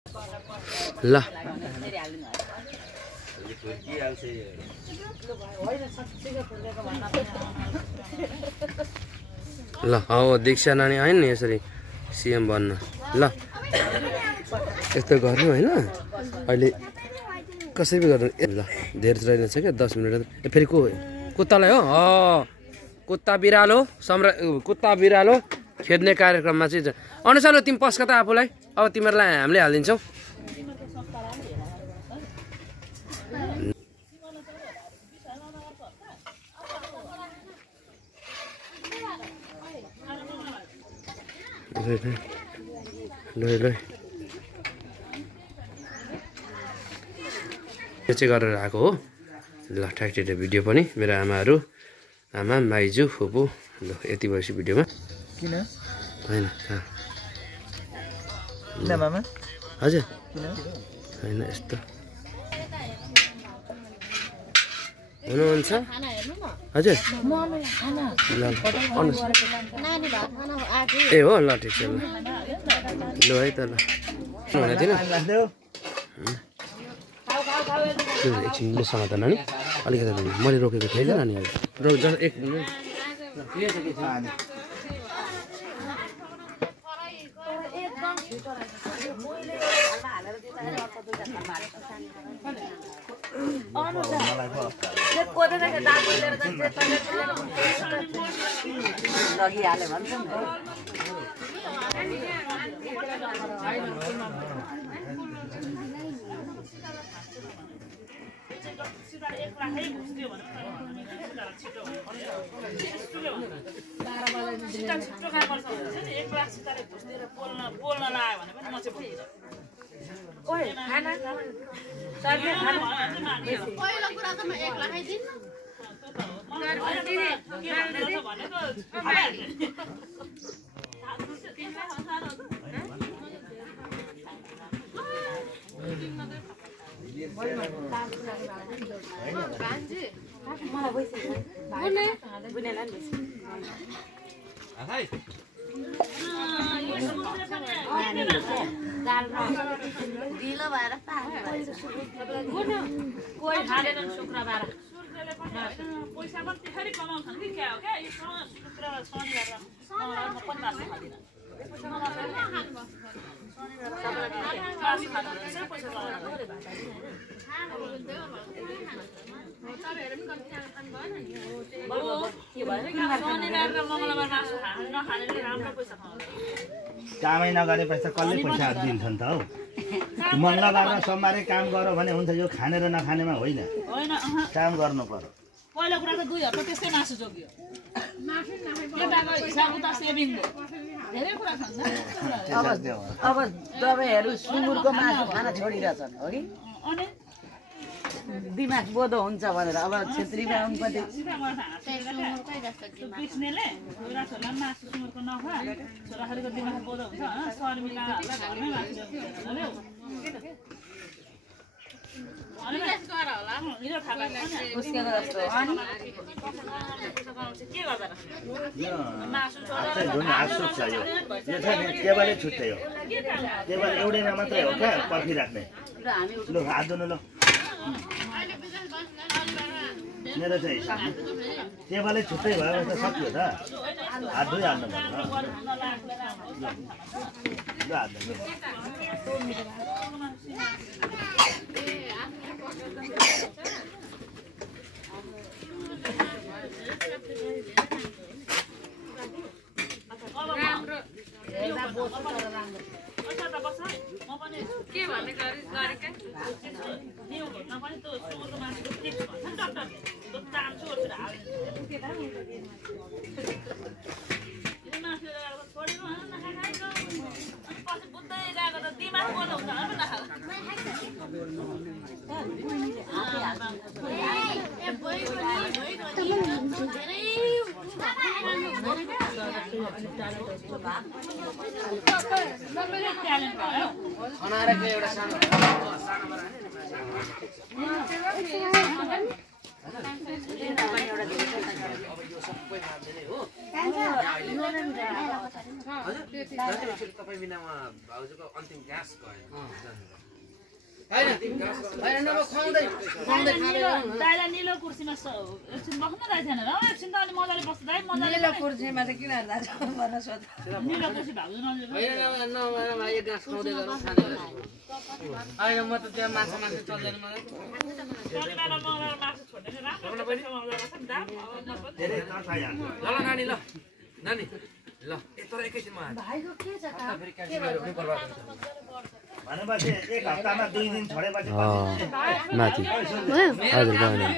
ल ल हो दीक्षा नानी आइन नि यसरी सीएम बन्न ल यस्तो गर्नु हैन अहिले कसरी गर्नु ल धेरै रहेन छ के 10 मिनेट फेरि को कुत्तालाई हो कुत्ता बिरालो कुत्ता बिरालो खेद्ने कार्यक्रममा चाहिँ अनुसार तिमी पस्का त आफूलाई अब तिमीहरुलाई हामीले हालिदिन्छौ ल यो चाहिँ गरेर आएको हो ल ठ्याक्ठ्याक् भिडियो पनि मेरो आमाहरू आमा माइजू फुपू ल यति भएपछि भिडियोमा किन हैन किन मामा हजुर हैन यस्तो हुनुहुन्छ हजुर ए हो ल ठिक छ ल है त ल हुने थिएन एकछिन लुसँग त नानी अलिकति मैले रोकेको थिएँ नानी एक मिनट कामै नगरे पैसा कसले पैसा दिन्छन् त हौ मङ्गलबार र सोमबारे काम गरौ भने हुन्छ यो खाने र नखानेमा होइन काम गर्नु पर्यो पहिलो कुरा त 2 हप्ता त्यसै मासु जोग्यो केटाको हिसाब उता सेभिङ हो धेरै कुरा खान्छ अब दबाईहरू सुँगुरको मासु खान छोडिरहेछन् हो कि अनि दिमाग बोधो हुन्छ भनेर अब क्षेत्री बाहुन पनि बिच्नेले छोरा छोरा मासु सुँगुरको नखा छोराछोरीको दिमाग बोधो हुन्छ शर्मिला घरमै मासु टेबलै छुट्टै हो टेबल एउटैमा मात्रै हो क्या पर्खिराख्ने ल हात धुनु ल मेरो चाहिँ टेबलै छुट्टै भयो भने त सक्यो त हात धुइहाल्नु पर्छ ल हात धुनु के भन्ने गरेका न्यू घटना पनि त सुँगुरको मासुको टिप्स भन्छ नि डाक्टरले त्यो चान्छु भनेर मासु छोडेको नखाएको अनि पछि बुझ्दै गएको त दिमाग बोल्नु हुन्छ भने दाइलाई निलो कुर्सीमा एकछिन बस्नु दाइ थिएन र एकछिन त अलि मजाले बस्छ दाइ मजाले निलो कुर्सीमा चाहिँ किन दाजु भन्न सोध निलो कुर्सी भाउजू नलिनु होइन म त त्यहाँ माछा चल्दैन मलाई शनिबार मङ्गलबार मासु छोड्दैन राम्रो पैसामा बस्छ नि दाम धेरै तर्फ हाल्छ ल ल नानी ल नानी ल तर एकैछिनमा भाइको के छ भनेपछि एक हप्तामा 2 दिन छोडेपछि माथि हजुर भएन